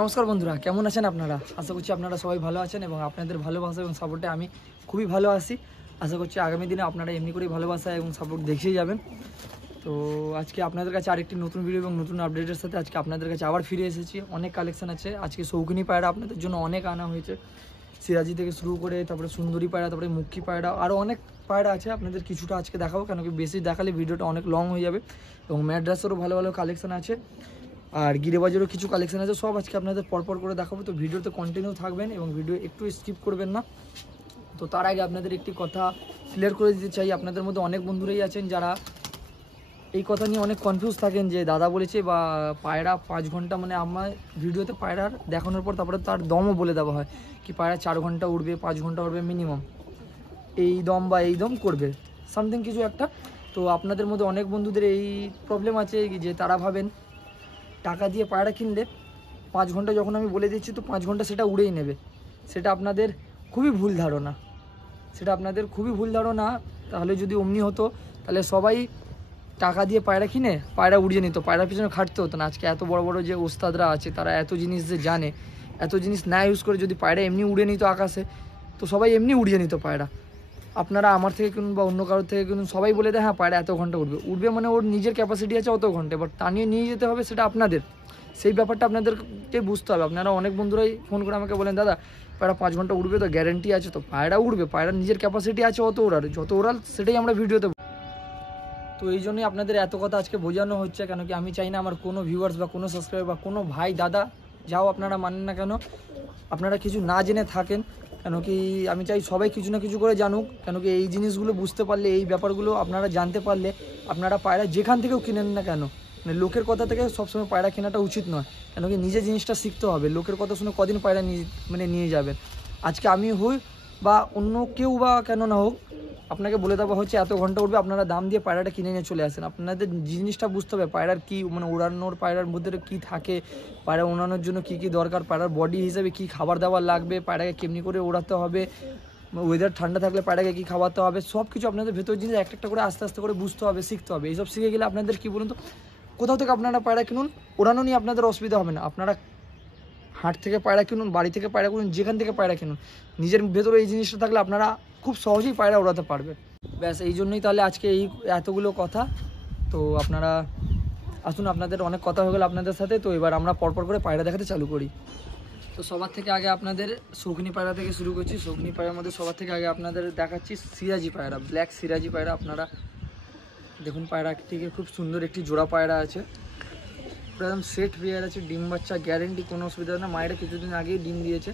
নমস্কার বন্ধুরা, কেমন আছেন আপনারা? আশা করছি আপনারা সবাই ভালো আছেন এবং আপনাদের ভালোবাসা এবং সাপোর্টে আমি খুবই ভালো আছি। আশা করছি আগামী দিনে আপনারা এমনি করেই ভালোবাসা এবং সাপোর্ট দেখিয়ে যাবেন। তো আজকে আপনাদের কাছে আরেকটি নতুন ভিডিও এবং নতুন আপডেটের সাথে আজকে আপনাদের কাছে আবার ফিরে এসেছি। অনেক কালেকশন আছে। আজকে শৌখিনী পায়রা আপনাদের জন্য অনেক আনা হয়েছে। সিরাজি থেকে শুরু করে তারপরে সুন্দরী পায়রা, তারপরে মুক্কি পায়রা, আরও অনেক পায়রা আছে। আপনাদের কিছুটা আজকে দেখাবো, কেন কি বেশি দেখালে ভিডিওটা অনেক লং হয়ে যাবে। এবং ম্যাড্রাসেরও ভালো ভালো কালেকশন আছে, আর গিরিবাজেরও কিছু কালেকশন আছে। সব আজকে আপনাদের পরপর করে দেখাবো। তো ভিডিওতে কন্টিনিউ থাকবেন এবং ভিডিও একটু স্কিপ করবেন না। তো তার আগে আপনাদের একটি কথা ক্লিয়ার করে দিতে চাই। আপনাদের মধ্যে অনেক বন্ধুরাই আছেন যারা এই কথা নিয়ে অনেক কনফিউজ থাকেন যে দাদা বলেছে বা পায়রা 5 ঘন্টা, মানে আমার ভিডিওতে পায়রার দেখানোর পর তারপরে তার দমও বলে দেওয়া হয় কি পায়রা 4 ঘন্টা উড়বে, 5 ঘন্টা উড়বে মিনিমাম, এই দম বা এই দম করবে সামথিং কিছু একটা। তো আপনাদের মধ্যে অনেক বন্ধুদের এই প্রবলেম আছে যে তারা ভাবেন টাকা দিয়ে পায়রা কিনলে 5 ঘন্টা যখন আমি বলে দিচ্ছি তো 5 ঘন্টা সেটা উড়েই নেবে। সেটা আপনাদের খুবই ভুল ধারণা, তাহলে যদি অমনি হতো তাহলে সবাই টাকা দিয়ে পায়রা কিনে পায়রা উড়িয়ে নিত, পায়রার পিছনে খাটতে হতো না। আজকে এত বড় বড় যে ওস্তাদরা আছে তারা এত জিনিস যে জানে, এত জিনিস না ইউজ করে যদি পায়রা এমনি উড়িয়ে নিত আকাশে, তো সবাই এমনি উড়িয়ে নিত পায়রা। আপনারা আমার থেকে কিনুন বা অন্য কারোর থেকে কিনুন, সবাই বলে দেয় হ্যাঁ পায়রা এত ঘন্টা উঠবে মানে ওর নিজের ক্যাপাসিটি আছে অত ঘন্টা, বাট টানিয়ে নিয়ে যেতে হবে সেটা আপনাদের। সেই ব্যাপারটা আপনাদেরকে বুঝতে হবে। আপনারা অনেক বন্ধুরাই ফোন করে আমাকে বলেন দাদা পায়রা 5 ঘন্টা উঠবে তো গ্যারেন্টি আছে? তো পায়রা উঠবে, পায়রার নিজের ক্যাপাসিটি আছে অত ওড়ার, যত ওড়াল সেটাই আমরা ভিডিওতে। তো এই জন্যই আপনাদের এত কথা আজকে বোঝানো হচ্ছে, কেন কি আমি চাই না আমার কোনো ভিউয়ার্স বা কোনো সাবস্ক্রাইবার বা কোনো ভাই দাদা যাও আপনারা মানেন না কেন, আপনারা কিছু না জেনে থাকেন। কেন কি আমি চাই সবাই কিছু না কিছু করে জানুক, কেন কি এই জিনিসগুলো বুঝতে পারলে, এই ব্যাপারগুলো আপনারা জানতে পারলে আপনারা পায়রা যেখান থেকেও কিনেন না কেন, মানে লোকের কথা থেকে সবসময় পায়রা কেনাটা উচিত নয়। কেন কি নিজে জিনিসটা শিখতে হবে। লোকের কথা শুনে কদিন পায়রা নিয়ে যাবেন। আজকে আমি হই বা অন্য কেউ বা কেন না হোক, আপনাকে বলে দেওয়া হচ্ছে এত ঘন্টা উঠবে, আপনারা দাম দিয়ে পায়রাটা কিনে নিয়ে চলে আসেন। আপনাদের জিনিসটা বুঝতে হবে পায়রার কী, মানে উড়ানোর পায়রার মধ্যে কী থাকে, পায়রা ওড়ানোর জন্য কী কী দরকার, পায়রার বডি হিসেবে কী খাবার দাবার লাগবে, পায়রাকে কেমনি করে ওড়াতে হবে, ওয়েদার ঠান্ডা থাকলে পায়রাকে কী খাওয়াতে হবে, সব কিছু আপনাদের ভেতর জিনিস একটা একটা করে আস্তে আস্তে করে বুঝতে হবে, শিখতে হবে। এইসব শিখে গেলে আপনাদের কী বলুন তো, কোথাও থেকে আপনারা পায়রা কিনুন, ওড়ানো নিয়ে আপনাদের অসুবিধা হবে না। আপনারা হাট থেকে পায়রা কিনুন, বাড়ি থেকে পায়রা কিনুন, যেখান থেকে পায়রা কিনুন, নিজের ভেতরে এই জিনিসটা থাকলে আপনারা খুব সহজেই পায়রা ওড়াতে পারবে। ব্যাস এই জন্যই তাহলে আজকে এই এতগুলো কথা। তো আপনারা আসুন, আপনাদের অনেক কথা হয়ে গেল আপনাদের সাথে। তো এবার আমরা পরপর করে পায়রা দেখাতে চালু করি। তো সবার থেকে আগে আপনাদের শৌখিনী পায়রা থেকে শুরু করছি। শৌখিনী পায়রার মধ্যে সবার থেকে আগে আপনাদের দেখাচ্ছি সিরাজি পায়রা, ব্ল্যাক সিরাজি পায়রা। আপনারা দেখুন পায়রাটিকে খুব সুন্দর একটি জোড়া পায়রা আছে, একদম সেট পেয়ার আছে, ডিম বাচ্চা গ্যারেন্টি, কোনো অসুবিধা না। মায়েরা কিছুদিন আগেই ডিম দিয়েছে।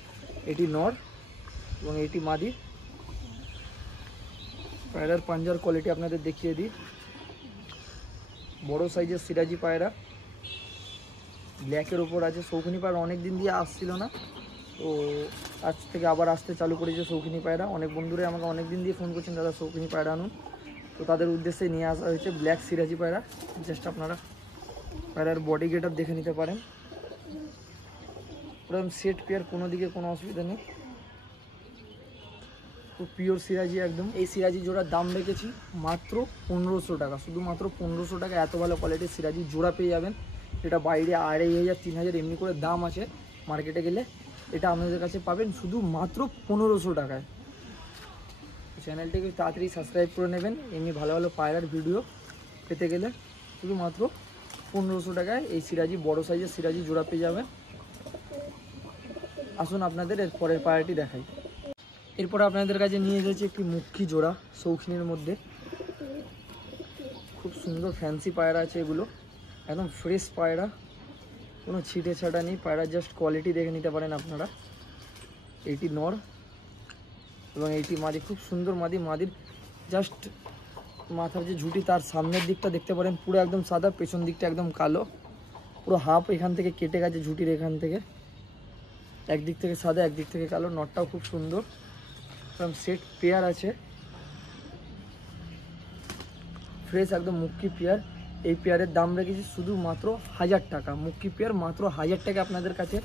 এটি নর এবং এটি মাদি। পায়রার পাঞ্জার কোয়ালিটি আপনাদের দেখিয়ে দিই। বড় সাইজের সিরাজি পায়রা, ব্ল্যাকের ওপর আছে। শৌখিনী পায়রা অনেক দিন দিয়ে আসছিল না, তো আজ থেকে আবার আসতে চালু করেছে শৌখিনী পায়রা। অনেক বন্ধুরাই আমাকে অনেক দিন দিয়ে ফোন করছেন দাদা শৌখিনী পায়রা আনুন, তো তাদের উদ্দেশ্যে নিয়ে আসা হয়েছে ব্ল্যাক সিরাজি পায়রা। জাস্ট আপনারা পায়রার বডি গেট আপ দেখে নিতে পারেন, একদম সেট পেয়ার, কোনো দিকে কোনো অসুবিধা নেই, খুব পিওর সিরাজি একদম। এই সিরাজি জোড়ার দাম রেখেছি মাত্র 1500 টাকা, শুধুমাত্র 1500 টাকা এত ভালো কোয়ালিটির সিরাজি জোড়া পেয়ে যাবেন। এটা বাইরে 2500 3000 এমনি করে দাম আছে মার্কেটে গেলে, এটা আপনাদের কাছে পাবেন শুধু মাত্র 1500 টাকায়। চ্যানেলটিকে তাড়াতাড়ি সাবস্ক্রাইব করে নেবেন এমনি ভালো ভালো পায়রার ভিডিও পেতে গেলে। শুধুমাত্র 1500 টাকায় এই সিরাজি, বড় সাইজের সিরাজি জোড়া পেয়ে যাবেন। আসুন আপনাদের এর পরের পায়রাটি দেখাই। এরপরে আপনাদের কাছে নিয়ে এসেছি একটি মুখী জোড়া শৌখিনের মধ্যে। খুব সুন্দর ফ্যান্সি পায়রা আছে এগুলো, একদম ফ্রেশ পায়রা, কোনো ছিটে ছাটা নেই। পায়রার জাস্ট কোয়ালিটি দেখে নিতে পারেন আপনারা। এইটি নর এবং এইটি মাদি, খুব সুন্দর মাদি। মাদির জাস্ট মাথার যে ঝুঁটি তার সামনের দিকটা দেখতে পারেন পুরো একদম সাদা, পেছন দিকটা একদম কালো, পুরো হাফ এখান থেকে কেটে গেছে ঝুঁটির এখান থেকে, একদিক থেকে সাদা একদিক থেকে কালো। নটটাও খুব সুন্দর, একদম সেট পেয়ার আছে, ফ্রেশ একদম মুক্কি পেয়ার। এই পেয়ারের দাম রেখেছি শুধুমাত্র 1000 টাকা। মুক্কি পেয়ার মাত্র 1000 টাকা আপনাদের কাছে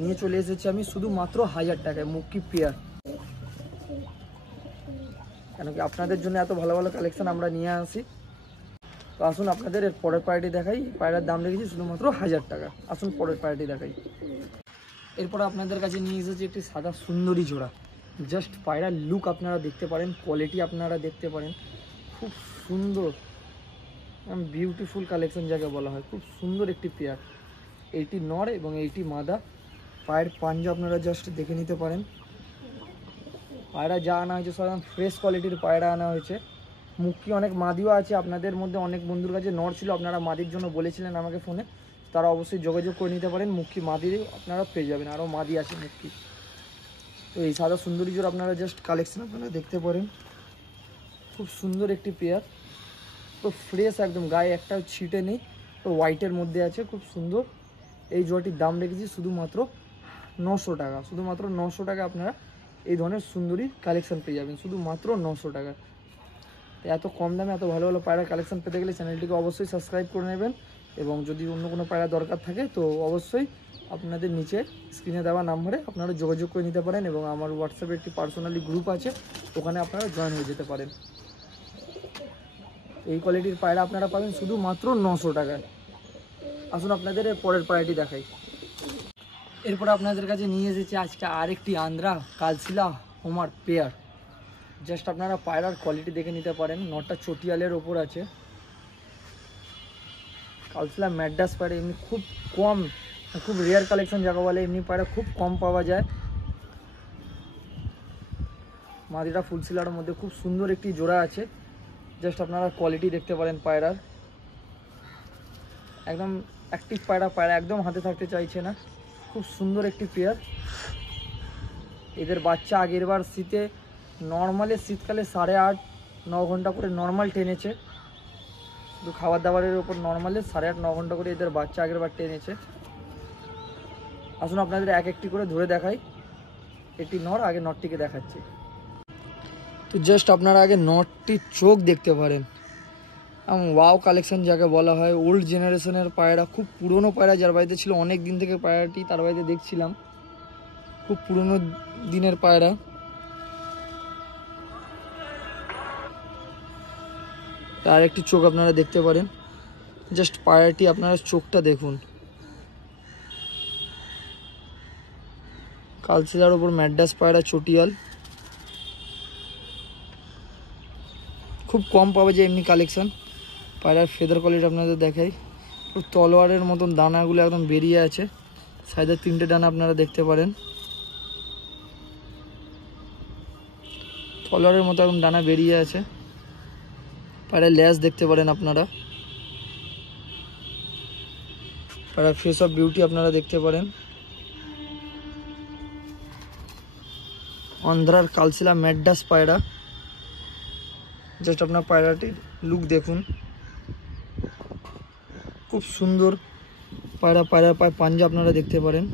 নিয়ে চলে এসেছি আমি, শুধুমাত্র 1000 টাকায় মুক্কি পেয়ার। কেন কি আপনাদের জন্য এত ভালো ভালো কালেকশন আমরা নিয়ে আসি। তো আসুন আপনাদের এর পরের পায়রাটি দেখাই। পায়রার দাম রেখেছি শুধুমাত্র 1000 টাকা। আসুন পরের পায়রাটি দেখাই। এরপর আপনাদের কাছে নিয়ে এসেছি একটি সাদা সুন্দরী জোড়া। জাস্ট পায়রার লুক আপনারা দেখতে পারেন, কোয়ালিটি আপনারা দেখতে পারেন, খুব সুন্দর বিউটিফুল কালেকশন যাকে বলা হয়। খুব সুন্দর একটি পেয়ার, এইটি নর এবং এইটি মাদা। পায়ের পাঞ্জা আপনারা জাস্ট দেখে নিতে পারেন। পায়রা যা আনা হয়েছে সব ফ্রেশ কোয়ালিটির পায়রা আনা হয়েছে। মুখী অনেক মাদিও আছে, আপনাদের মধ্যে অনেক বন্ধুর কাছে নর ছিল, আপনারা মাদির জন্য বলেছিলেন আমাকে ফোনে, তারা অবশ্যই যোগাযোগ করে নিতে পারেন। মুখী মাদির আপনারা পেয়ে যাবেন, আরও মাদি আছে মুখী। তো এই সাদা সুন্দরী জোর আপনারা জাস্ট কালেকশন আপনারা দেখতে পারেন। খুব সুন্দর একটি পেয়ার, তো ফ্রেশ একদম, গায়ে একটাও ছিটে নেই, তো হোয়াইটের মধ্যে আছে, খুব সুন্দর। এই জোড়াটির দাম রেখেছি শুধুমাত্র 900 টাকা। শুধুমাত্র 900 টাকা আপনারা এই ধরনের সুন্দরী কালেকশন পেয়ে যাবেন, শুধুমাত্র 900 টাকা। তো এত কম দামে এত ভালো ভালো পায়রা কালেকশন পেতে গেলে চ্যানেলটিকে অবশ্যই সাবস্ক্রাইব করে নেবেন, এবং যদি অন্য কোনো পায়রা দরকার থাকে তো অবশ্যই আপনাদের নিচে স্ক্রিনে দেওয়া নাম্বারে আপনারা যোগাযোগ করে নিতে পারেন, এবং আমার হোয়াটসঅ্যাপে একটি পার্সোনালি গ্রুপ আছে, ওখানে আপনারা জয়েন হয়ে যেতে পারেন। এই কোয়ালিটির পায়রা আপনারা পাবেন শুধুমাত্র 900 টাকায়। আসুন আপনাদের পরের পায়রাটি দেখাই। এরপর আপনাদের কাছে নিয়ে এসেছি আজকে আরেকটি আন্দ্রা কালশিলা হোমার পেয়ার। জাস্ট আপনারা পায়রার কোয়ালিটি দেখে নিতে পারেন। নটা চটিয়ালের ওপর আছে, কালশিলা ম্যাড্রাস পায়রা এমনি খুব কম, খুব রেয়ার কালেকশন যাকে বলে, এমনি পায়রা খুব কম পাওয়া যায়। মাদিটা ফুলশিলার মধ্যে খুব সুন্দর একটি জোড়া আছে। জাস্ট আপনারা কোয়ালিটি দেখতে পারেন পায়রার, একদম অ্যাক্টিভ পায়রা, পায়রা একদম হাতে থাকতে চাইছে না। খুব সুন্দর একটি পেয়ার। এদের বাচ্চা আগের বার শীতে নর্মালে শীতকালে 8.5-9 ঘন্টা করে নর্মাল টেনেছে, শুধু খাবার দাবারের ওপর নর্মালে 8.5-9 ঘন্টা করে এদের বাচ্চা আগের বার টেনেছে। আসুন আপনাদের এক একটি করে ধরে দেখাই। একটি নর, আগে নরটিকে দেখাচ্ছি। তো জাস্ট আপনারা আগে নরটির চোখ দেখতে পারেন, ওয়াও কালেকশন যাকে বলা হয়। ওল্ড জেনারেশনের পায়রা, খুব পুরনো পায়রা, যার বাড়িতে ছিল অনেক দিন থেকে পায়রাটি, তার বাড়িতে দেখছিলাম, খুব পুরনো দিনের পায়রা। আর একটি চোখ আপনারা দেখতে পারেন, জাস্ট পায়রাটি আপনারা চোখটা দেখুন। কালশিলার ওপর ম্যাড্রাস পায়রা চটিয়াল, খুব কম পাওয়া যায় এমনি কালেকশন। পায়রার ফেদার কোয়ালিটি আপনাদের দেখাই, তলোয়ারের মতন দানাগুলো একদম বেরিয়ে আছে। সাইডের 3টে ডানা আপনারা দেখতে পারেন, তলোয়ারের মতো একদম ডানা বেরিয়ে আছে। পায়রার ল্যাজ দেখতে পারেন আপনারা, পায়রার ফেস অফ বিউটি আপনারা দেখতে পারেন। অন্ধ্রার কালশিলা ম্যাড্রাস পায়রা, জাস্ট আপনার পায়রাটির লুক দেখুন, খুব সুন্দর পায়রা। পায়রার পায়ে পাঞ্জা আপনারা দেখতে পারেন।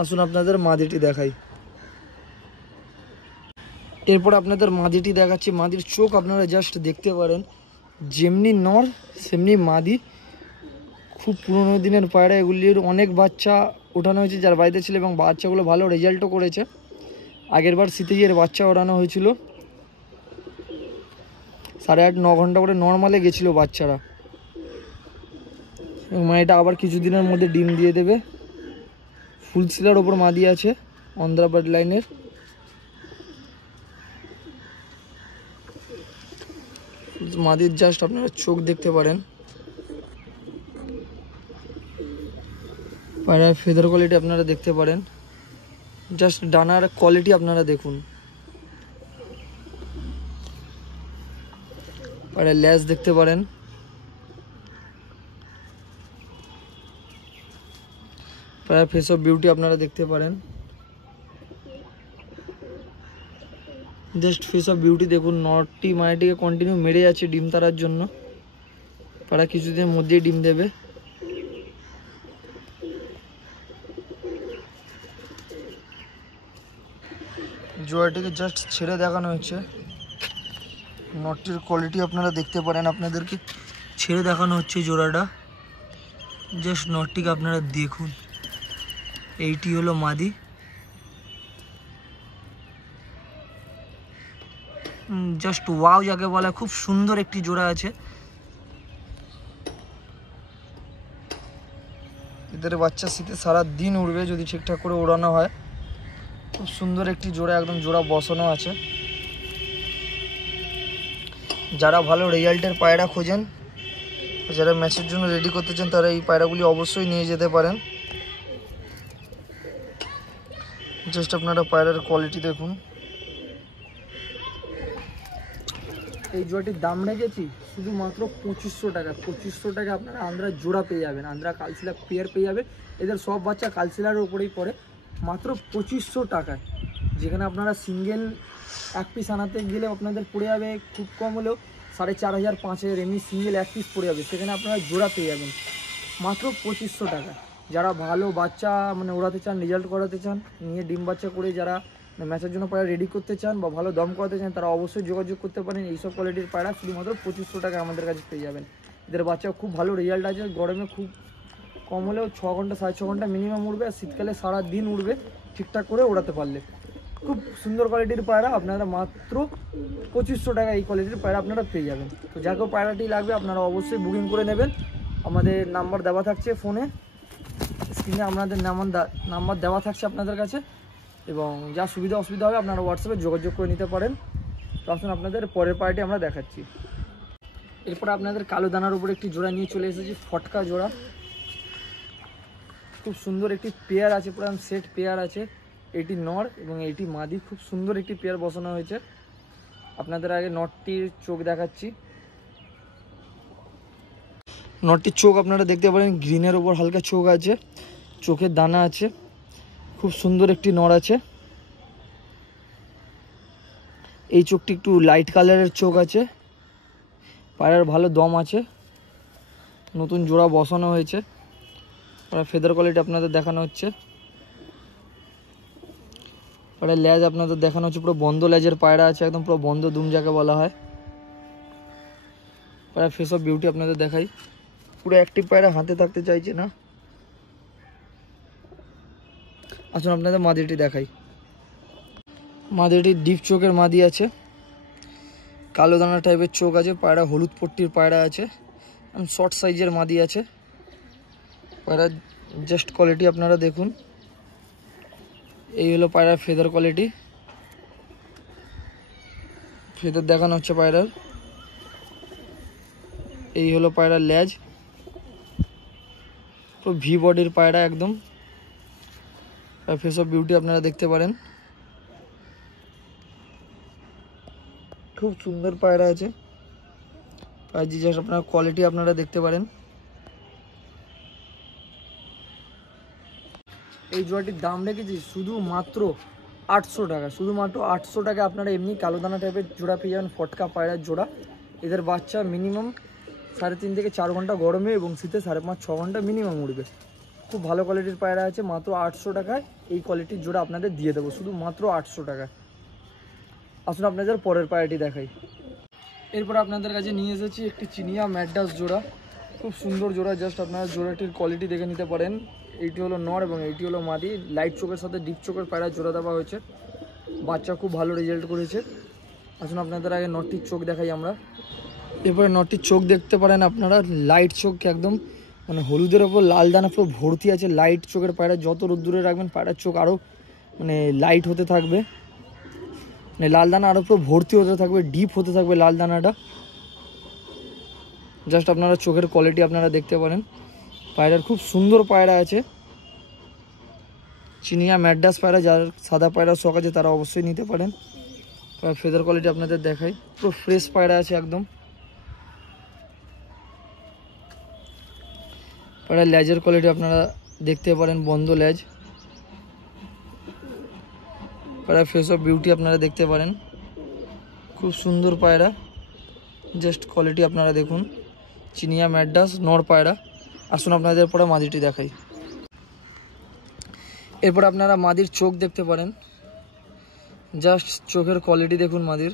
আসুন আপনাদের মাদিটি দেখাই। এরপর আপনাদের মাদিটি দেখাচ্ছি। মাদির চোখ আপনারা জাস্ট দেখতে পারেন, যেমনি নর সেমনি মাদি। খুব পুরনো দিনের পায়রা, এগুলির অনেক বাচ্চা ওঠানো হয়েছে যার বাড়িতে ছিল, এবং বাচ্চাগুলো ভালো রেজাল্টও করেছে। আগের বার শীতে এর বাচ্চা ওঠানো হয়েছিল, 8.5-9 ঘন্টা করে নর্মালে গেছিলো বাচ্চারা, এবং এটা আবার কিছুদিনের মধ্যে ডিম দিয়ে দেবে। ফুলশিলার ওপর মাদি আছে, অন্ধ্রা বার্ড লাইনের। মাদির জাস্ট আপনারা চোখ দেখতে পারেন। পায়রার ফেদার কোয়ালিটি আপনারা দেখতে পারেন, জাস্ট ডানার কোয়ালিটি আপনারা দেখুন। পায়রার ল্যাজ দেখতে পারেন, পায়রার ফেস অফ বিউটি আপনারা দেখতে পারেন। জাস্ট ফেস অফ বিউটি দেখুন। নরটি মায়েটিকে কন্টিনিউ মেরে যাচ্ছে ডিম তারার জন্য, পায়রা কিছুদিনের মধ্যেই ডিম দেবে। জোড়াটিকে জাস্ট ছেড়ে দেখানো হচ্ছে। নটটির কোয়ালিটি আপনারা দেখতে পারেন, আপনাদেরকে ছেড়ে দেখানো হচ্ছে জোড়াটা। জাস্ট নটটিকে আপনারা দেখুন, এইটি হলো মাদি। জাস্ট ওয়াও যাকে বলা, খুব সুন্দর একটি জোড়া আছে। এদের বাচ্চা শীতে সারা দিন উড়বে যদি ঠিকঠাক করে ওড়ানো হয়। খুব সুন্দর একটি জোড়া, একদম জোড়া বসানো আছে। যারা ভালো রেজাল্টের পায়রা খোঁজেন, যারা ম্যাচের জন্য রেডি করতে চান, তারা এই পায়রাগুলি অবশ্যই নিয়ে যেতে পারেন। জাস্ট আপনারা পায়রার কোয়ালিটি দেখুন। এই জোড়াটির দাম রেখেছি শুধুমাত্র 2500 টাকা। 2500 টাকা আপনারা আন্দ্রা জোড়া পেয়ে যাবেন, আন্দ্রা কালশিলা পেয়ার পেয়ে যাবে। এদের সব বাচ্চা কালশিলার উপরেই পড়ে, মাত্র 2500 টাকায়। যেখানে আপনারা সিঙ্গেল এক পিস আনাতে গেলে আপনাদের পড়ে যাবে খুব কম হলেও 4500 5000, এমনি সিঙ্গেল এক পিস পড়ে যাবে। সেখানে আপনারা জোড়া পেয়ে যাবেন মাত্র 2500 টাকা। যারা ভালো বাচ্চা মানে ওড়াতে চান, রেজাল্ট করাতে চান, নিয়ে ডিম বাচ্চা করে যারা ম্যাচের জন্য পায়রা রেডি করতে চান বা ভালো দম করাতে চান, তারা অবশ্যই যোগাযোগ করতে পারেন। এইসব কোয়ালিটির পায়রা শুধুমাত্র 2500 টাকা আমাদের কাছে পেয়ে যাবেন। এদের বাচ্চা খুব ভালো রেজাল্ট আছে। গরমে খুব কম হলেও 6 ঘন্টা 6.5 ঘন্টা মিনিমাম উড়বে, আর শীতকালে সারা দিন উড়বে ঠিকঠাক করে ওড়াতে পারলে। খুব সুন্দর কোয়ালিটির পায়রা, আপনারা মাত্র 2500 টাকা এই কোয়ালিটির পায়রা আপনারা পেয়ে যাবেন। তো যাকেও পায়রাটি লাগবে আপনারা অবশ্যই বুকিং করে নেবেন। আমাদের নাম্বার দেওয়া থাকছে ফোনে, স্ক্রিনে আপনাদের নাম্বার দেওয়া থাকছে আপনাদের কাছে, এবং যা সুবিধা অসুবিধা হবে আপনারা হোয়াটসঅ্যাপে যোগাযোগ করে নিতে পারেন। তো আসুন আপনাদের পরের পায়রাটি আমরা দেখাচ্ছি। এরপর আপনাদের কালো দানার উপর একটি জোড়া নিয়ে চলে এসেছি, ফটকা জোড়া। খুব সুন্দর একটি পেয়ার আছে, পুরো সেট পেয়ার আছে। এটি নর এবং এটি মাদি, খুব সুন্দর একটি পেয়ার বসানো হয়েছে। আপনাদের আগে নটটির চোখ দেখাচ্ছি। নটটির চোখ আপনারা দেখতে পারেন, গ্রিনের ওপর হালকা চোখ আছে, চোখের দানা আছে। খুব সুন্দর একটি নর আছে। এই চোখটি একটু লাইট কালারের চোখ আছে। পায়রার ভালো দম আছে, নতুন জোড়া বসানো হয়েছে। ফেদার কোয়ালিটি আপনাদের দেখানো হচ্ছে। পায়রা লেজ আপনাদের দেখানো হচ্ছে, পুরো বন্ধ লেজের পায়রা আছে, একদম পুরো বন্ধ দুম যাকে বলা হয়। পায়রা ফেস অফ বিউটি আপনাদের দেখাই, পুরো অ্যাক্টিভ পায়রা, হাতে থাকতে চাইছে না। আসুন আপনাদের মাদিটি দেখাই। মাদিটি ডিপ চোখের মাদি আছে, কালো দানা টাইপের চোখ আছে। পায়রা হলুদ পট্টির পায়রা আছে, শর্ট সাইজের মাদি আছে। পায়রা জাস্ট কোয়ালিটি আপনারা দেখুন। এই হলো পায়রার ফেদার কোয়ালিটি, ফেদার দেখানো হচ্ছে পায়রার। এই হলো পায়রার লেজ, পুরো ভি বডির পায়রা একদম। ফেস অফ বিউটি আপনারা দেখতে পারেন, খুব সুন্দর পায়রা আছে। পায়রা জাস্ট আপনারা কোয়ালিটি আপনারা দেখতে পারেন। এই জোড়াটির দাম রেখেছি শুধুমাত্র 800 টাকা। শুধুমাত্র 800 টাকা আপনারা এমনি কালো দানা টাইপের জোড়া পেয়ে যাবেন, ফটকা পায়রার জোড়া। এদের বাচ্চা মিনিমাম 3.5 থেকে 4 ঘন্টা গরমে এবং শীতে 5.5-6 ঘন্টা মিনিমাম উঠবে। খুব ভালো কোয়ালিটির পায়রা আছে। মাত্র 800 টাকায় এই কোয়ালিটির জোড়া আপনাদের দিয়ে দেবো, শুধু মাত্র 800 টাকা। আসুন আপনাদের পরের পায়রাটি দেখাই। এরপর আপনাদের কাছে নিয়ে এসেছি একটি চিনিয়া ম্যাডাস জোড়া, খুব সুন্দর জোড়া। জাস্ট আপনারা জোড়াটির কোয়ালিটি দেখে নিতে পারেন। এইটি হলো নর এবং এইটি হলো মাদি। লাইট চোখের সাথে ডিপ চোখের পায়রা জোড়া দেওয়া হয়েছে। বাচ্চা খুব ভালো রেজাল্ট করেছে। আসুন আপনাদের আগে নটটির চোখ দেখাই আমরা। এরপরে নটটির চোখ দেখতে পারেন আপনারা, লাইট চোখ একদম, মানে হলুদের ওপর লাল দানা পুরো ভর্তি আছে। লাইট চোখের পায়রা, যত রোদ্দুরে রাখবেন পায়রার চোখ আরও মানে লাইট হতে থাকবে, মানে লাল দানা আরও পুরো ভর্তি হতে থাকবে, ডিপ হতে থাকবে লাল দানাটা। জাস্ট আপনারা চোখের কোয়ালিটি আপনারা দেখতে পারেন। পায়রার খুব সুন্দর পায়রা আছে, চিনিয়া ম্যাডাস পায়রা। যার সাদা পায়রা শখ আছে তারা অবশ্যই নিতে পারেন। ফেদার কোয়ালিটি আপনাদের দেখাই, পুরো ফ্রেশ পায়রা আছে একদম। পায়রার লেজের কোয়ালিটি আপনারা দেখতে পারেন, বন্ধ লেজ। পায়রা ফেস অফ বিউটি আপনারা দেখতে পারেন, খুব সুন্দর পায়রা। জাস্ট কোয়ালিটি আপনারা দেখুন, চিনিয়া ম্যাডাস নর পায়রা। আসুন আপনাদের পরে মাদিটি দেখাই। এরপর আপনারা মাদির চোখ দেখতে পারেন। জাস্ট চোখের কোয়ালিটি দেখুন মাদির,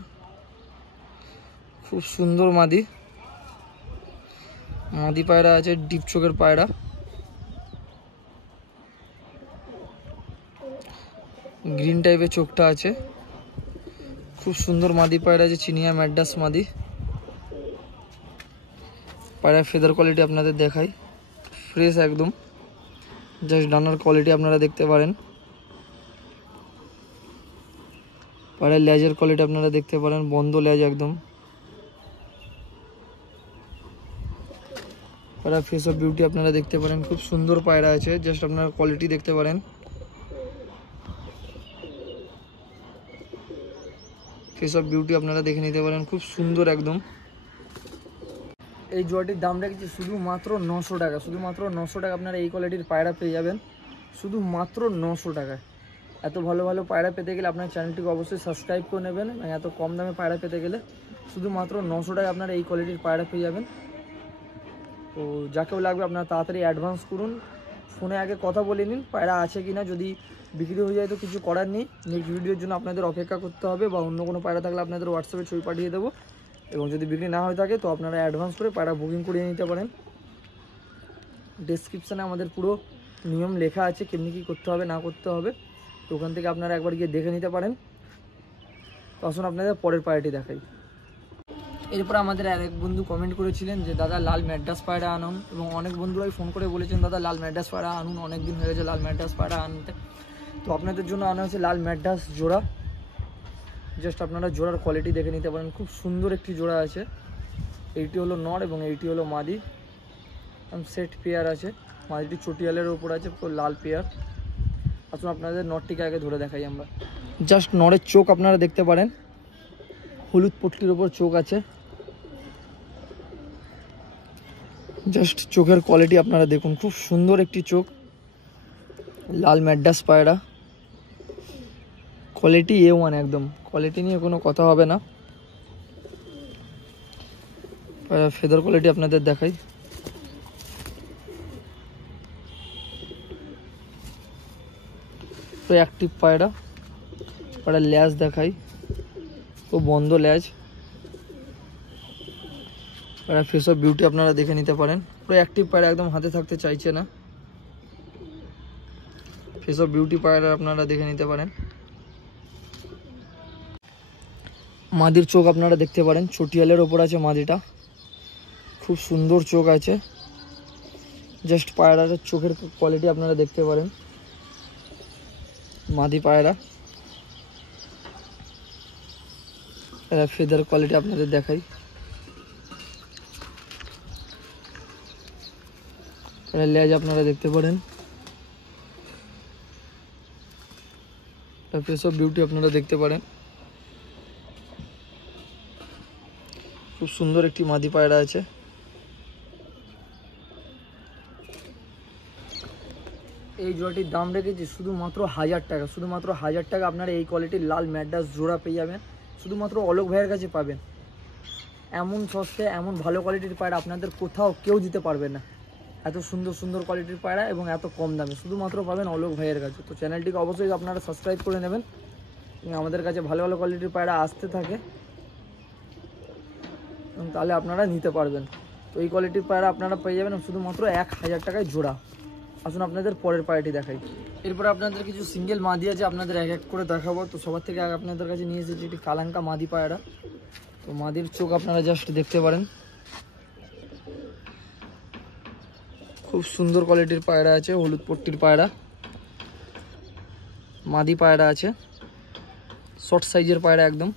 খুব সুন্দর মাদি। মাদি পায়রা আছে, ডিপ চোখের পায়রা। গ্রিন টাইপের চোখটা আছে, খুব সুন্দর মাদি পায়রা আছে, চিনিয়া ম্যাড্রাস মাদি। পায়রা ফেদার কোয়ালিটি আপনাদের দেখাই, ফ্রেশ একদম, জাস্ট ডানার কোয়ালিটি আপনারা দেখতে পারেন। পায়রার লেজের কোয়ালিটি আপনারা দেখতে পারেন, বন্ধ লেজ একদম। পায়রা ফেস অফ বিউটি আপনারা দেখতে পারেন, খুব সুন্দর পায়রা আছে, জাস্ট আপনারা কোয়ালিটি দেখতে পারেন। ফেস অফ বিউটি আপনারা দেখে নিতে পারেন, খুব সুন্দর একদম। এই জোড়াটির দাম রেখেছি শুধুমাত্র 900 টাকা, শুধুমাত্র 900 টাকা আপনারা এই কোয়ালিটির পায়রা পেয়ে যাবেন, শুধুমাত্র 900 টাকায়। এত ভালো ভালো পায়রা পেতে গেলে আপনার চ্যানেলটিকে অবশ্যই সাবস্ক্রাইব করে নেবেন। এত কম দামে পায়রা পেতে গেলে শুধুমাত্র 900 টাকা আপনারা এই কোয়ালিটির পায়রা পেয়ে যাবেন। তো যাকেও লাগবে আপনারা তাড়াতাড়ি অ্যাডভান্স করুন, ফোনে আগে কথা বলে নিন পায়রা আছে কি না। যদি বিক্রি হয়ে যায় তো কিছু করার নেই, নেক্সট ভিডিওর জন্য আপনাদের অপেক্ষা করতে হবে, বা অন্য কোনো পায়রা থাকলে আপনাদের হোয়াটসঅ্যাপে ছবি পাঠিয়ে দেবো। এবং যদি বিক্রি না হয়ে থাকে তো আপনারা অ্যাডভান্স করে পায়রা বুকিং করিয়ে নিতে পারেন। ডেসক্রিপশানে আমাদের পুরো নিয়ম লেখা আছে, কেমনি কী করতে হবে না করতে হবে, তো ওখান থেকে আপনারা একবার গিয়ে দেখে নিতে পারেন। তো আসুন আপনাদের পরের পায়রাটি দেখাই। এরপর আমাদের আরেক বন্ধু কমেন্ট করেছিলেন যে দাদা লাল ম্যাড্রাস পায়রা আনুন, এবং অনেক বন্ধুরাই ফোন করে বলেছেন দাদা লাল ম্যাড্রাস পায়রা আনুন, অনেক দিন হয়ে গেছে লাল ম্যাড্রাস পায়রা আনতে। তো আপনাদের জন্য আনা হয়েছে লাল ম্যাড্রাস জোড়া। জাস্ট আপনারা জোড়ার কোয়ালিটি দেখে নিতে পারেন, খুব সুন্দর একটি জোড়া আছে। এইটি হলো নর এবং এইটি হলো মাদি, সেট পেয়ার আছে। মাদিটি চটিয়ালের ওপর আছে, পুরো লাল পেয়ার। আসুন আপনাদের নরটিকে আগে ধরে দেখাই আমরা। জাস্ট নরের চোখ আপনারা দেখতে পারেন, হলুদ পট্টির ওপর চোখ আছে। জাস্ট চোখের কোয়ালিটি আপনারা দেখুন, খুব সুন্দর একটি চোখ, লাল ম্যাড্রাস পায়রা, কোয়ালিটি A1 একদম, কোয়ালিটি নিয়ে কোনো কথা হবে না। ফেদার কোয়ালিটি আপনাদের দেখাই, তো অ্যাক্টিভ পায়রা। পায়রা ল্যাজ দেখাই, তো বন্ধ ল্যাজ। পায়রা ফেস অফ বিউটি আপনারা দেখে নিতে পারেন, পুরো অ্যাক্টিভ পায়রা, একদম হাতে থাকতে চাইছে না। ফেস অফ বিউটি পায়রা আপনারা দেখে নিতে পারেন। মাদির চোখ আপনারা দেখতে পারেন, চটিয়ালের ওপর আছে মাদিটা, খুব সুন্দর চোখ আছে। জাস্ট পায়রার চোখের কোয়ালিটি আপনারা দেখতে পারেন, মাদি পায়রা। ফেদার কোয়ালিটি আপনাদের দেখাই, লেজ আপনারা দেখতে পারেন। ফেস অফ বিউটি আপনারা দেখতে পারেন, খুব সুন্দর একটি মাদি পায়রা আছে। এই জোড়াটির দাম রেখেছি শুধুমাত্র 1000 টাকা, শুধুমাত্র 1000 টাকা আপনারা এই কোয়ালিটির লাল ম্যাড্রাস জোড়া পেয়ে যাবেন, শুধুমাত্র অলোক ভাইয়ের কাছে পাবেন। এমন সস্তায় এমন ভালো কোয়ালিটির পায়রা আপনাদের কোথাও কেউ দিতে পারবে না। এত সুন্দর সুন্দর কোয়ালিটির পায়রা এবং এত কম দামে শুধুমাত্র পাবেন অলোক ভাইয়ের কাছে। তো চ্যানেলটিকে অবশ্যই আপনারা সাবস্ক্রাইব করে নেবেন, আমাদের কাছে ভালো ভালো কোয়ালিটির পায়রা আসতে থাকে, তাহলে আপনারা নিতে পারবেন। তো এই কোয়ালিটির পায়রা আপনারা পেয়ে যাবেন শুধুমাত্র 1000 টাকায় জোড়া। আসুন আপনাদের পরের পায়রাটি দেখাই। এরপরে আপনাদের কিছু সিঙ্গেল মাদি আছে, আপনাদের এক এক করে দেখাবো। তো সবার থেকে আগে আপনাদের কাছে নিয়ে এসেছি এটি কালাঙ্কা মাদি পায়রা। তো মাদির চোখ আপনারা জাস্ট দেখতে পারেন, খুব সুন্দর কোয়ালিটির পায়রা আছে, হলুদ পট্টির পায়রা, মাদি পায়রা আছে, শর্ট সাইজের পায়রা একদম।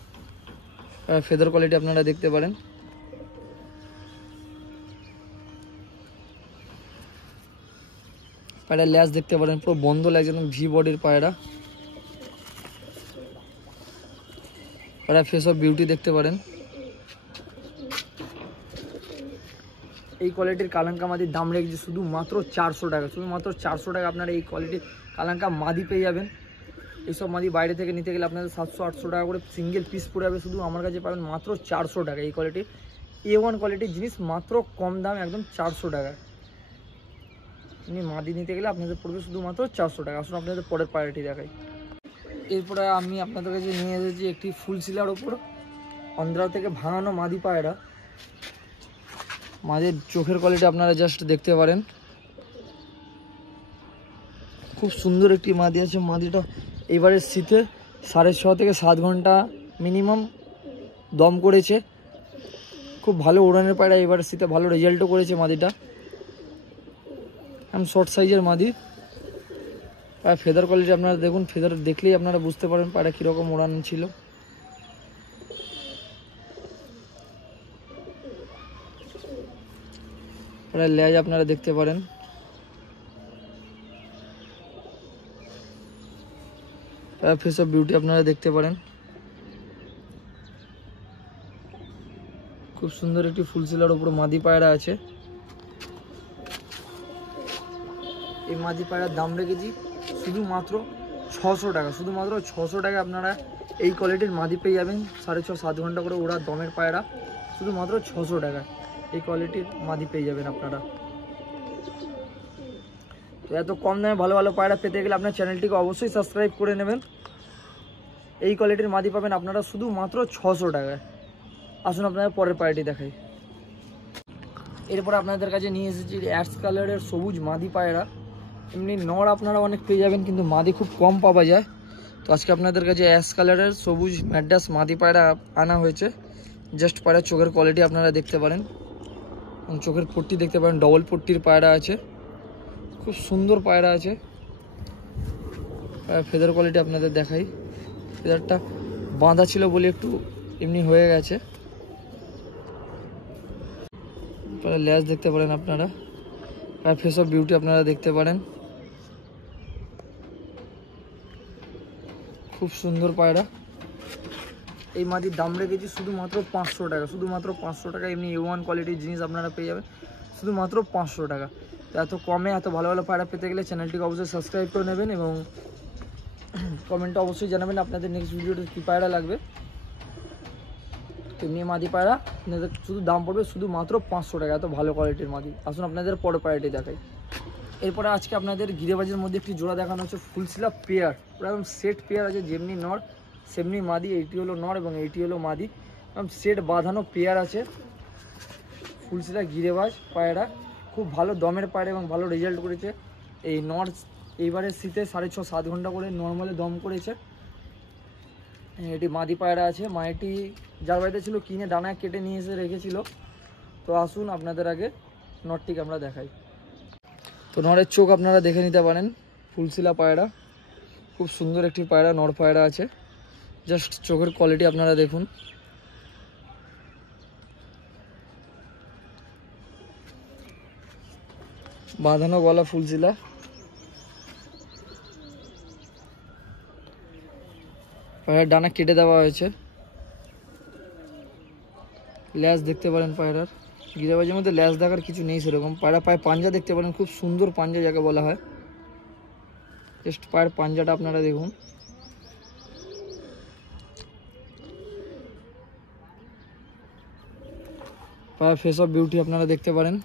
ফেদার কোয়ালিটি আপনারা দেখতে পারেন। পায়রা ল্যাজ দেখতে পারেন, পুরো বন্ধ ল্যাজ, একদম ভি বডির পায়রা। পায়রা ফেস অফ বিউটি দেখতে পারেন। এই কোয়ালিটির কালাঙ্কা মাদির দাম রেখেছি শুধুমাত্র 400 টাকা, শুধুমাত্র 400 টাকা আপনারা এই কোয়ালিটির কালাঙ্কা মাদি পেয়ে যাবেন। এইসব মাদি বাইরে থেকে নিতে গেলে আপনাদের 700-800 টাকা করে সিঙ্গেল পিস পড়ে যাবে, শুধু আমার কাছে পাবেন মাত্র 400 টাকা। এই কোয়ালিটির A1 কোয়ালিটির জিনিস মাত্র কম দাম, একদম 400 টাকা। এমনি মাদি নিতে গেলে আপনাদের পড়বে শুধুমাত্র 400 টাকা। আসুন আপনাদের পরের পায়রাটি দেখাই। এরপরে আমি আপনাদের কাছে নিয়ে এসেছি একটি ফুল শিলার ওপর অন্ধ্রা থেকে ভাঙানো মাদি পায়রা। মাদির চোখের কোয়ালিটি আপনারা জাস্ট দেখতে পারেন, খুব সুন্দর একটি মাদি আছে। মাদিটা এবারে শীতে 6.5 থেকে 7 ঘন্টা মিনিমাম দম করেছে, খুব ভালো উড়ানের পায়রা, এবার শীতে ভালো রেজাল্টও করেছে মাদিটা। শর্ট সাইজের মাদি, পায়রা ফেদার কোয়ালিটি আপনারা দেখুন, ফেদার দেখলেই আপনারা বুঝতে পারেন পায়রা কীরকম উড়ান ছিল। পায়রার লেজ আপনারা দেখতে পারেন, পায়রা ফেস অফ বিউটি আপনারা দেখতে পারেন। খুব সুন্দর একটি ফুল সিলার উপর মাদি পায়রা আছে। এই মাদি পায়রার দাম রেখেছি শুধুমাত্র 600 টাকা, শুধুমাত্র 600 টাকা আপনারা এই কোয়ালিটির মাদি পেয়ে যাবেন। 6.5-7 ঘন্টা করে ওরা দমের পায়রা, শুধুমাত্র 600 টাকা এই কোয়ালিটির মাদি পেয়ে যাবেন আপনারা। তো এত কম দামে ভালো ভালো পায়রা পেতে গেলে আপনার চ্যানেলটিকে অবশ্যই সাবস্ক্রাইব করে নেবেন। এই কোয়ালিটির মাদি পাবেন আপনারা শুধুমাত্র 600 টাকায়। আসুন আপনাদের পরের পায়রাটি দেখাই। এরপর আপনাদের কাছে নিয়ে এসেছি অ্যাশ কালারের সবুজ মাদি পায়রা। এমনি নর আপনারা অনেক পেয়ে যাবেন, কিন্তু মাদি খুব কম পাওয়া যায়। তো আজকে আপনাদের কাছে অ্যাশ কালারের সবুজ ম্যাড্রাস মাদি পায়রা আনা হয়েছে। জাস্ট পায়রার চোখের কোয়ালিটি আপনারা দেখতে পারেন, এবং চোখের পট্টি দেখতে পারেন, ডবল পট্টির পায়রা আছে, খুব সুন্দর পায়রা আছে। ফেদার কোয়ালিটি আপনাদের দেখাই, ফেদারটা বাঁধা ছিল বলে একটু এমনি হয়ে গেছে। লেজ দেখতে পারেন আপনারা, ফেস অফ বিউটি আপনারা দেখতে পারেন, খুব সুন্দর পায়রা। এই মাদির দাম রেখেছি শুধুমাত্র 500 টাকা, শুধুমাত্র 500 টাকা। এমনি A1 কোয়ালিটির জিনিস আপনারা পেয়ে যাবেন শুধুমাত্র 500 টাকা। তো এত কমে এত ভালো ভালো পায়রা পেতে গেলে চ্যানেলটিকে অবশ্যই সাবস্ক্রাইব করে নেবেন, এবং কমেন্টে অবশ্যই জানাবেন আপনাদের নেক্সট ভিডিওতে কী পায়রা লাগবে। এমনি মাদি পায়রা আপনাদের শুধু দাম পড়বে শুধুমাত্র 500 টাকা, এত ভালো কোয়ালিটির মাদি। আসুন আপনাদের পরের পায়রাটি দেখাই। এরপরে আজকে আপনাদের গিরেবাজের মধ্যে একটি জোড়া দেখানো হচ্ছে ফুলশিলা পেয়ার, পুরো একদম সেট পেয়ার আছে, যেমনি নর সেমনি মাদি। এইটি হলো নর এবং এইটি হলো মাদি, একদম সেট বাঁধানো পেয়ার আছে। ফুলশিলা গিরেবাজ পায়রা, খুব ভালো দমের পায়রা এবং ভালো রেজাল্ট করেছে। এই নর এইবারে শীতে 6.5-7 ঘন্টা করে নর্মালে দম করেছে। এটি মাদি পায়রা আছে, মায়েটি যার বাড়িতে ছিল কিনে ডানায় কেটে নিয়ে এসে রেখেছিল। তো আসুন আপনাদের আগে নরটিকে আমরা দেখাই। তো নরের চোখ আপনারা দেখে নিতে পারেন, ফুলশিলা পায়রা, খুব সুন্দর একটি পায়রা, নর পায়রা আছে। জাস্ট চোখের কোয়ালিটি আপনারা দেখুন, বাঁধানো গলা ফুলশিলা। পায়রার ডানা কেটে দেওয়া হয়েছে। ল্যাজ দেখতে পারেন পায়রার, গিরেবাজের মধ্যে ল্যাজ দেখার কিছু নেই সেরকম। পায়রা পায়ে পাঞ্জা দেখতে পারেন, খুব সুন্দর পাঞ্জা যাকে বলা হয়। জাস্ট পায়ের পাঞ্জাটা আপনারা দেখুন, পায়ের ফেস অফ বিউটি আপনারা দেখতে পারেন।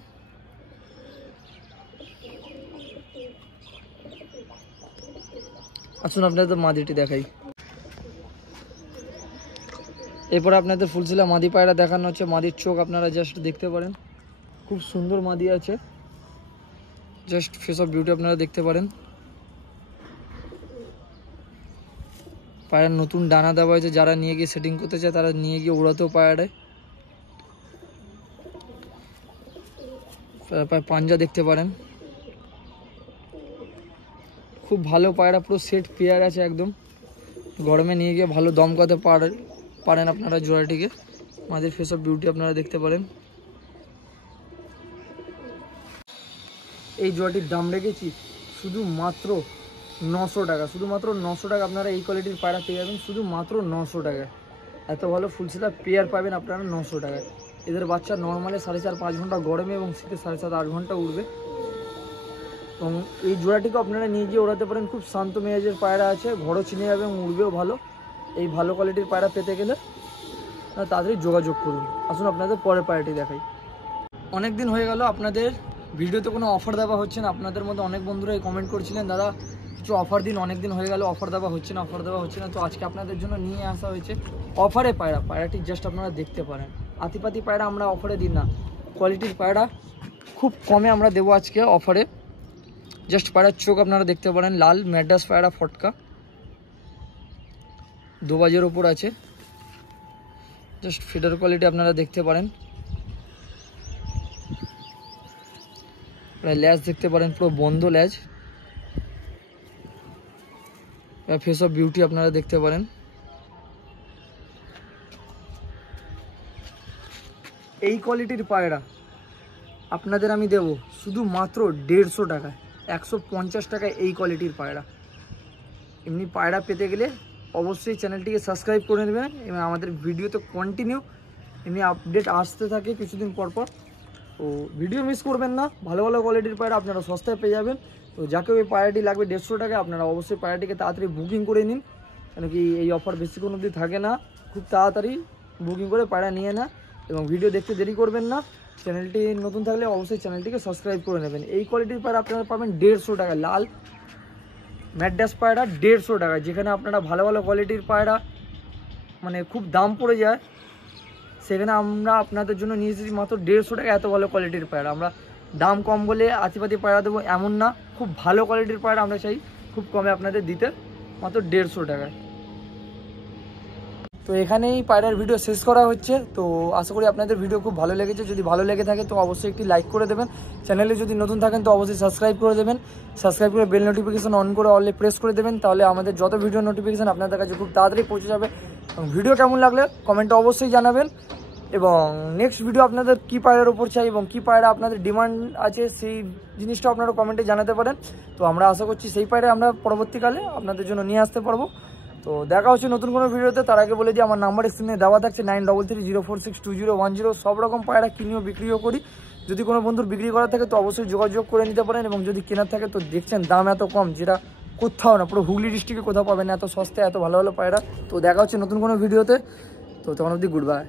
আসুন আপনাদের মাদিটি দেখাই। এরপরে আপনাদের ফুলশিলা মাদি পায়রা দেখানো হচ্ছে। মাদির চোখ আপনারা জাস্ট দেখতে পারেন, খুব সুন্দর মাদি আছে। জাস্ট ফেস অফ বিউটি আপনারা দেখতে পারেন। পায়রার নতুন ডানা দেওয়া হয়েছে, যারা নিয়ে গিয়ে সেটিং করতে চায় তারা নিয়ে গিয়ে উড়াতেও পায়রায়। পাঞ্জা দেখতে পারেন, খুব ভালো পায়রা, পুরো সেট পেয়ার আছে একদম। গরমে নিয়ে গিয়ে ভালো দমকাতে পারেন আপনারা জোড়াটিকে। আমাদের ফেস অফ বিউটি আপনারা দেখতে পারেন। এই জোড়াটির দাম রেখেছি শুধুমাত্র 900 টাকা, শুধুমাত্র 900 টাকা আপনারা এই কোয়ালিটির পায়রা পেয়ে যাবেন শুধুমাত্র 900 টাকায়। এত ভালো ফুলশিলা পেয়ার পাবেন আপনারা 900 টাকায়। এদের বাচ্চা নর্মালে 4.5-5 ঘন্টা গরমে এবং শীতে 7.5-8 ঘন্টা উড়বে। এবং এই জোড়াটিকে আপনারা নিয়ে গিয়ে ওড়াতে পারেন, খুব শান্ত মেজাজের পায়রা আছে, ঘরও চিনে যাবে এবং উড়বেও ভালো। এই ভালো কোয়ালিটির পায়রা পেতে গেলে তাড়াতাড়ি যোগাযোগ করুন। আসুন আপনাদের পরের পায়রাটি দেখাই। অনেক দিন হয়ে গেল আপনাদের ভিডিওতে কোনো অফার দেওয়া হচ্ছে না। আপনাদের মধ্যে অনেক বন্ধুরাই কমেন্ট করছিলেন, দাদা কিছু অফার দিন, অনেক দিন হয়ে গেল অফার দেওয়া হচ্ছে না, অফার দেওয়া হচ্ছে না। তো আজকে আপনাদের জন্য নিয়ে আসা হয়েছে অফারে পায়রা। পায়রাটি জাস্ট আপনারা দেখতে পারেন, আতিপাতি পায়রা আমরা অফারে দিই না, কোয়ালিটির পায়রা খুব কমে আমরা দেবো আজকে অফারে। জাস্ট পায়রার চোখ আপনারা দেখতে পারেন, লাল ম্যাড্রাস পায়রা, ফটকা, 2 বাজের ওপর আছে। জাস্ট ফিডার কোয়ালিটি আপনারা দেখতে পারেন, ল্যাজ দেখতে পারেন পুরো বন্ধ ল্যাজ, ফেস অফ বিউটি আপনারা দেখতে পারেন। এই কোয়ালিটির পায়রা আপনাদের আমি দেব শুধু মাত্র 150 টাকায়, 150 টাকায় এই কোয়ালিটির পায়রা। এমনি পায়রা পেতে গেলে অবশ্যই চ্যানেলটিকে সাবস্ক্রাইব করে নেবেন এবং আমাদের ভিডিওতে কন্টিনিউ এমনি আপডেট আসতে থাকে কিছুদিন পর পর, তো ভিডিও মিস করবেন না। ভালো ভালো কোয়ালিটির পায়রা আপনারা সস্তায় পেয়ে যাবেন। তো যাকে ওই পায়রাটি লাগবে 150 টাকায়, আপনারা অবশ্যই পায়রাটিকে তাড়াতাড়ি বুকিং করে নিন, কেন কি এই অফার বেশিক্ষণ অবধি থাকে না। খুব তাড়াতাড়ি বুকিং করে পায়রা নিয়ে না এবং ভিডিও দেখতে দেরি করবেন না। চ্যানেলটি নতুন থাকলে অবশ্যই চ্যানেলটিকে সাবস্ক্রাইব করে নেবেন। এই কোয়ালিটির পায়রা আপনারা পাবেন 150 টাকায়, লাল ম্যাড্রাস পায়রা 150 টাকায়। যেখানে আপনারা ভালো ভালো কোয়ালিটির পায়রা মানে খুব দাম পড়ে যায়, সেখানে আমরা আপনাদের জন্য নিয়ে এসেছি মাত্র 150 টাকা। এত ভালো কোয়ালিটির পায়রা, আমরা দাম কম বলে আতিপাতি পায়রা দেবো এমন না, খুব ভালো কোয়ালিটির পায়রা আমরা চাই খুব কমে আপনাদের দিতে, মাত্র 150 টাকায়। তো এখানেই পায়রার ভিডিও শেষ করা হচ্ছে। তো আশা করি আপনাদের ভিডিও খুব ভালো লেগেছে। যদি ভালো লেগে থাকে তো অবশ্যই একটি লাইক করে দেবেন, চ্যানেলে যদি নতুন থাকেন তো অবশ্যই সাবস্ক্রাইব করে দেবেন, সাবস্ক্রাইব করে বেল নোটিফিকেশন অন করে অলে প্রেস করে দেবেন, তাহলে আমাদের যত ভিডিও নোটিফিকেশন আপনাদের কাছে খুব তাড়াতাড়ি পৌঁছে যাবে। এবং ভিডিও কেমন লাগলে কমেন্টে অবশ্যই জানাবেন, এবং নেক্সট ভিডিও আপনাদের কী পায়রার ওপর চাই এবং কী পায়রা আপনাদের ডিমান্ড আছে সেই জিনিসটা আপনারা কমেন্টে জানাতে পারেন। তো আমরা আশা করছি সেই পায়রা আমরা পরবর্তীকালে আপনাদের জন্য নিয়ে আসতে পারবো। তো দেখা হচ্ছে নতুন কোনো ভিডিওতে। তার আগে বলে দিই আমার নাম্বার স্ক্রিনে দেওয়া থাকছে 9330462010। সব রকম পায়রা কিনিও বিক্রিও করি। যদি কোনো বন্ধুর বিক্রি করা থাকে তো অবশ্যই যোগাযোগ করে নিতে পারেন, এবং যদি কেনার থাকে তো দেখছেন দাম এত কম, যেটা কোথাও না, পুরো হুগলি ডিস্ট্রিক্টে কোথাও পাবেন না এত সস্তায় এত ভালো ভালো পায়রা। তো দেখা হচ্ছে নতুন কোনো ভিডিওতে। তো তখন অবধি গুড বাই।